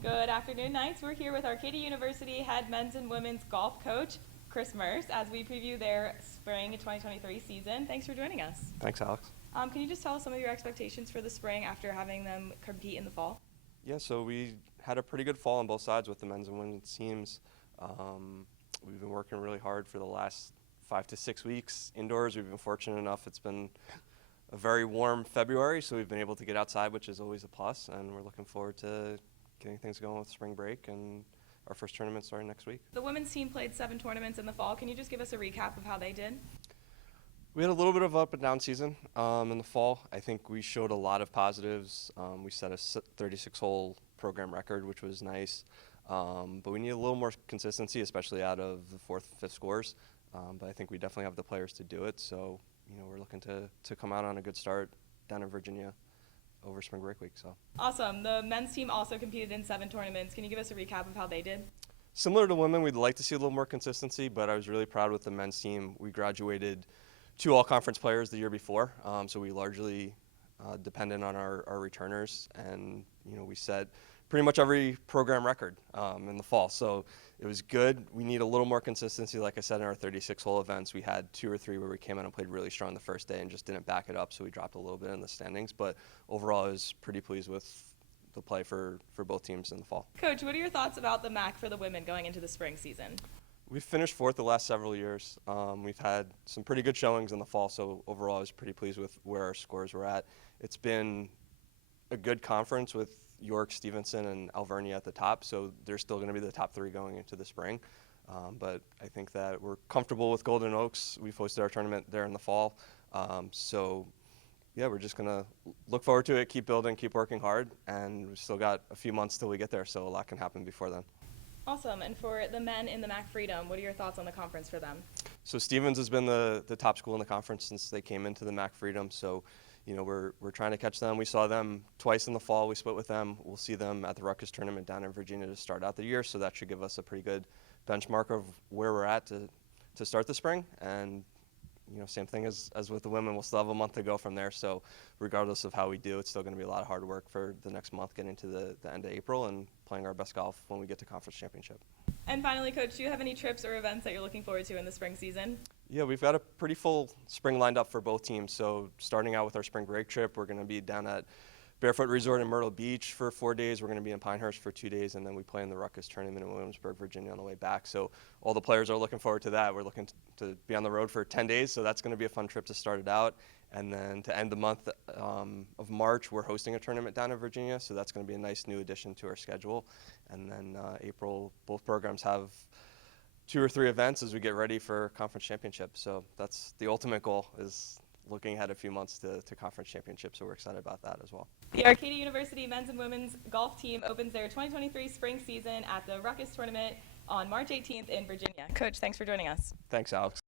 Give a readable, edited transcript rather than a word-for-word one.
Good afternoon, Knights. We're here with Arcadia University head men's and women's golf coach, Chris Merce, as we preview their spring 2023 season. Thanks for joining us. Thanks, Alex. Can you just tell us some of your expectations for the spring after having them compete in the fall? Yeah, so we had a pretty good fall on both sides with the men's and women's teams. We've been working really hard for the last 5 to 6 weeks indoors. We've been fortunate enough. It's been a very warm February, so we've been able to get outside, which is always a plus, and we're looking forward to getting things going with spring break and our first tournament starting next week. The women's team played 7 tournaments in the fall. Can you just give us a recap of how they did? We had a little bit of up and down season in the fall. I think we showed a lot of positives. We set a 36-hole program record, which was nice. But we need a little more consistency, especially out of the 4th and 5th scores. But I think we definitely have the players to do it. So, we're looking to come out on a good start down in Virginia over spring break week. So Awesome. The men's team also competed in 7 tournaments. Can you give us a recap of how they did? similar to women, we'd like to see a little more consistency, but I was really proud with the men's team. We graduated 2 all-conference players the year before, so we largely depended on our returners, and we set pretty much every program record in the fall. So it was good. We need a little more consistency. Like I said, in our 36-hole events, we had 2 or 3 where we came in and played really strong the first day and just didn't back it up, so we dropped a little bit in the standings. But overall, I was pretty pleased with the play for both teams in the fall. Coach, what are your thoughts about the MAC for the women going into the spring season? We've finished 4th the last several years. We've had some pretty good showings in the fall, so overall I was pretty pleased with where our scores were at. It's been a good conference with York, Stevenson, and Alvernia at the top, so they're still going to be the top 3 going into the spring. But I think that we're comfortable with Golden Oaks. We've hosted our tournament there in the fall. So yeah, we're just going to look forward to it, keep building, keep working hard, and we've still got a few months till we get there, so a lot can happen before then. Awesome. And for the men in the MAC Freedom, what are your thoughts on the conference for them? So Stevens has been the top school in the conference since they came into the MAC Freedom. So, we're trying to catch them. We saw them twice in the fall. We split with them. We'll see them at the Ruckus tournament down in Virginia to start out the year. So that should give us a pretty good benchmark of where we're at to start the spring. And same thing as with the women. We'll still have a month to go from there. So regardless of how we do, it's still going to be a lot of hard work for the next month, getting to the end of April and playing our best golf when we get to conference championship. And finally, Coach, do you have any trips or events that you're looking forward to in the spring season? Yeah, we've got a pretty full spring lined up for both teams. So starting out with our spring break trip, we're going to be down at Barefoot Resort in Myrtle Beach for 4 days. We're going to be in Pinehurst for 2 days, and then we play in the Ruckus tournament in Williamsburg, Virginia on the way back. So all the players are looking forward to that. We're looking to be on the road for 10 days, so that's going to be a fun trip to start it out. And then to end the month of March, we're hosting a tournament down in Virginia, so that's going to be a nice new addition to our schedule. And then April, both programs have 2 or 3 events as we get ready for conference championship. So that's the ultimate goal, is looking ahead a few months to conference championship, so we're excited about that as well. The Arcadia University men's and women's golf team opens their 2023 spring season at the Ruckus tournament on March 18th in Virginia. Coach, thanks for joining us. Thanks, Alex.